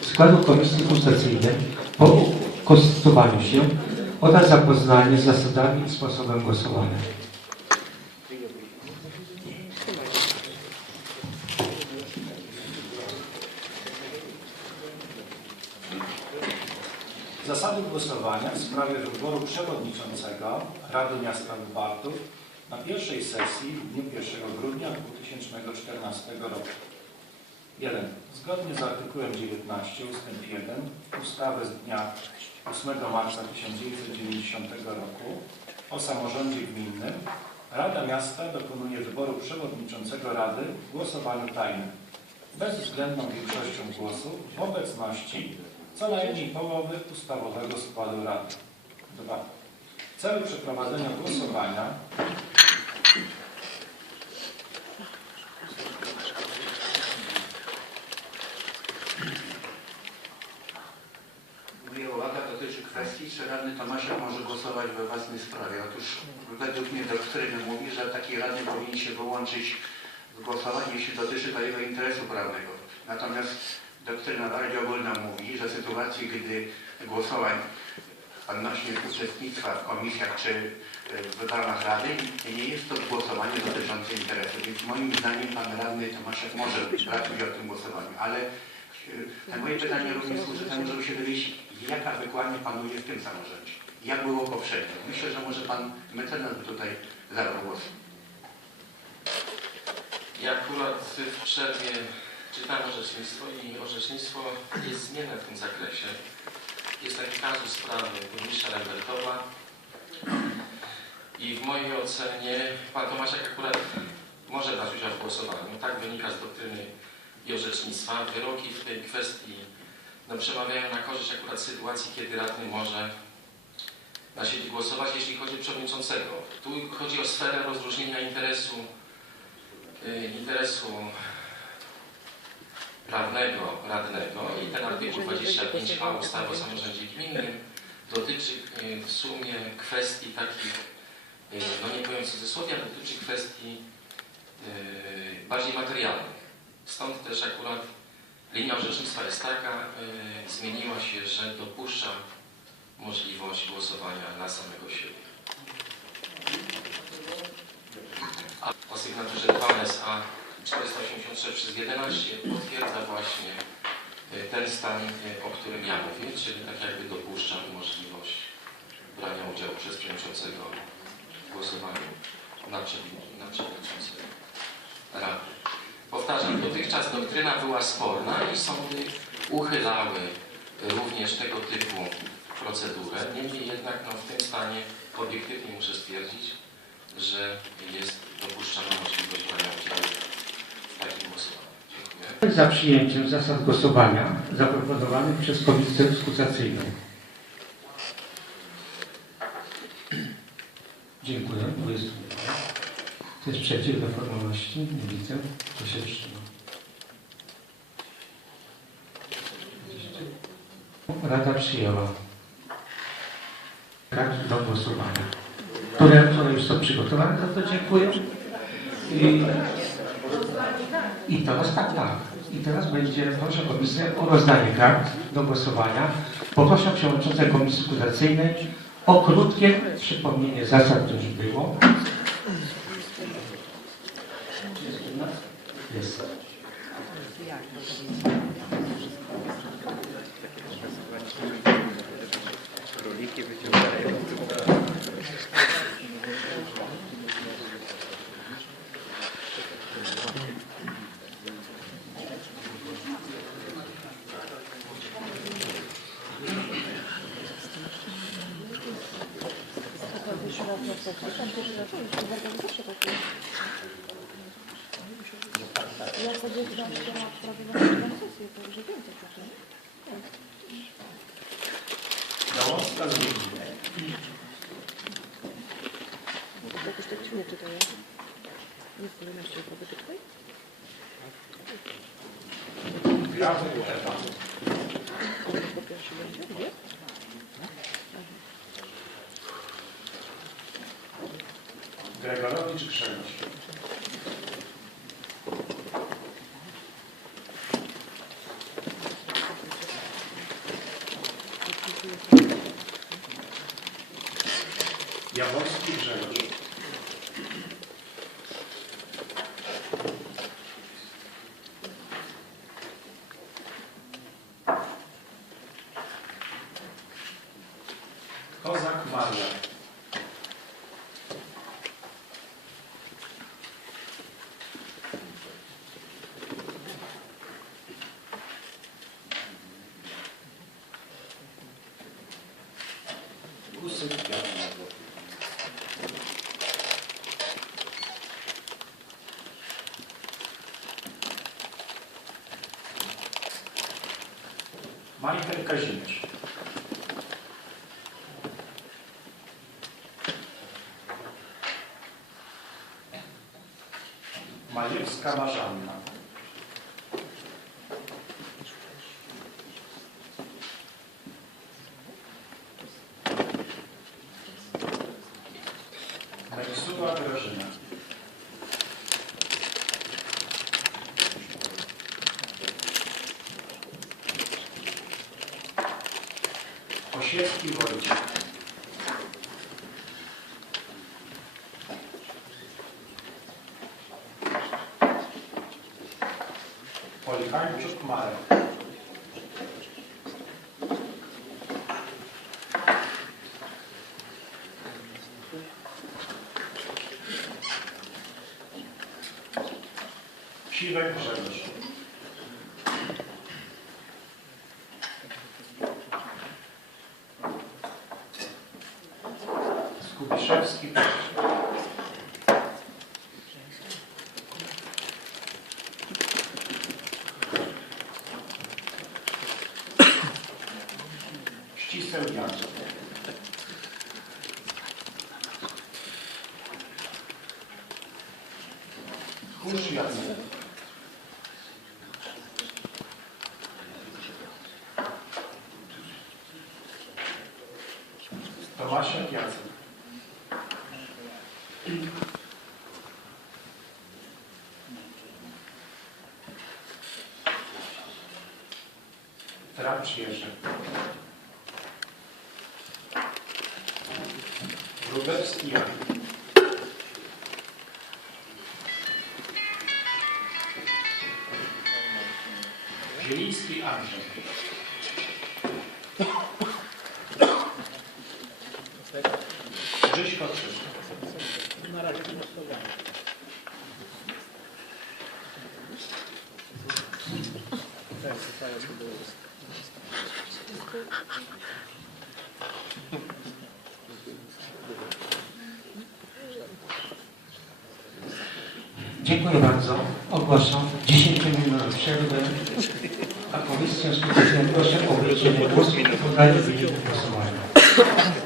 składu komisji konsultacyjnej po konstytuowaniu się oraz zapoznanie z zasadami i sposobem głosowania. Zasady głosowania w sprawie wyboru przewodniczącego Rady Miasta Lubartów na pierwszej sesji w dniu 1 grudnia 2014 roku. 1. Zgodnie z artykułem 19 ust. 1 ustawy z dnia 8 marca 1990 roku o samorządzie gminnym Rada Miasta dokonuje wyboru przewodniczącego Rady w głosowaniu tajnym bezwzględną większością głosów w obecności co najmniej połowy ustawowego składu Rady. 2. W celu przeprowadzenia głosowania kwestii, czy radny Tomasiak może głosować we własnej sprawie. Otóż według mnie doktryny mówi, że taki radny powinien się wyłączyć z głosowania, jeśli dotyczy to jego interesu prawnego. Natomiast doktryna bardziej ogólna mówi, że w sytuacji, gdy głosowań odnośnie uczestnictwa w komisjach czy y, w ramach Rady nie jest to głosowanie dotyczące interesu. Więc moim zdaniem pan radny Tomasiak może brać udział w tym głosowaniu. Ale y, moje pytanie również służy temu, żeby się dowiedzieć, jaka wykładnia panuje w tym samorządzie. Jak było poprzednio. Myślę, że może pan mecenas by tutaj zabrał głos. Ja akurat w przerwie czytam orzecznictwo i orzecznictwo jest zmienne w tym zakresie. Jest taki kazus sprawy burmistrza Lambertowa i w mojej ocenie pan Tomaszek akurat może brać udział w głosowaniu. Tak wynika z doktryny i orzecznictwa. Wyroki w tej kwestii no, przemawiają na korzyść akurat sytuacji, kiedy radny może na siebie głosować, jeśli chodzi o przewodniczącego. Tu chodzi o sferę rozróżnienia interesu y, interesu prawnego radnego i ten artykuł 25a ustawy o samorządzie gminnym dotyczy y, w sumie kwestii takich, y, no nie powiem w cudzysłowie, dotyczy kwestii bardziej materialnych. Stąd też akurat linia orzecznictwa jest taka, y, zmieniła się, że dopuszcza możliwość głosowania na samego siebie. A o sygnaturze 2SA 483 przez 11 potwierdza właśnie y, ten stan, y, o którym ja mówię, czyli tak jakby dopuszcza możliwość brania udziału przez przewodniczącego w głosowaniu na przewodniczącego Rady. Powtarzam, dotychczas doktryna była sporna i sądy uchylały również tego typu procedurę. Niemniej jednak no, w tym stanie obiektywnie muszę stwierdzić, że jest dopuszczana możliwość brania udziału w takim głosowaniu. Dziękuję. Za przyjęciem zasad głosowania zaproponowanych przez komisję dyskutacyjną. Dziękuję. 20. Kto jest przeciw do formalności? Nie widzę. Kto się wstrzymał? Rada przyjęła. Tak, do głosowania. Które, które już są przygotowane, za to dziękuję. I, i teraz tak, tak. I teraz będzie, proszę komisję o rozdanie kart do głosowania. Poproszę przewodniczącego Komisji Skrutacyjnej o krótkie przypomnienie zasad, które było. Jest. Ja sobie wziąłem na sprawę na sesję, to już więcej proszę. Gałązka z. To jakoś tak dziwnie czytają. Nie w 11 alfabety twojej? Prawo Ewa. Po pierwsze będzie, nie? Jaworski Grzegorz. Kozak Maria. Usyk Jan. Majcher Kazimierz. Majewska Marzanna. Osiecki Wojciech. Polichańczuk Marek. Siwek Grzegorz. Skubiszewski. Ścisel Jan. Kurz Jacek. Jacek. Tracz Jerzy. Wróbelski Jan. Zieliński Andrzej. Grzyśko Krzysztof. Dziękuję bardzo. Ogłaszam 10 minut przerwy, a komisję skutecznie proszę o wrócenie głosu i podanie wyniku głosowania.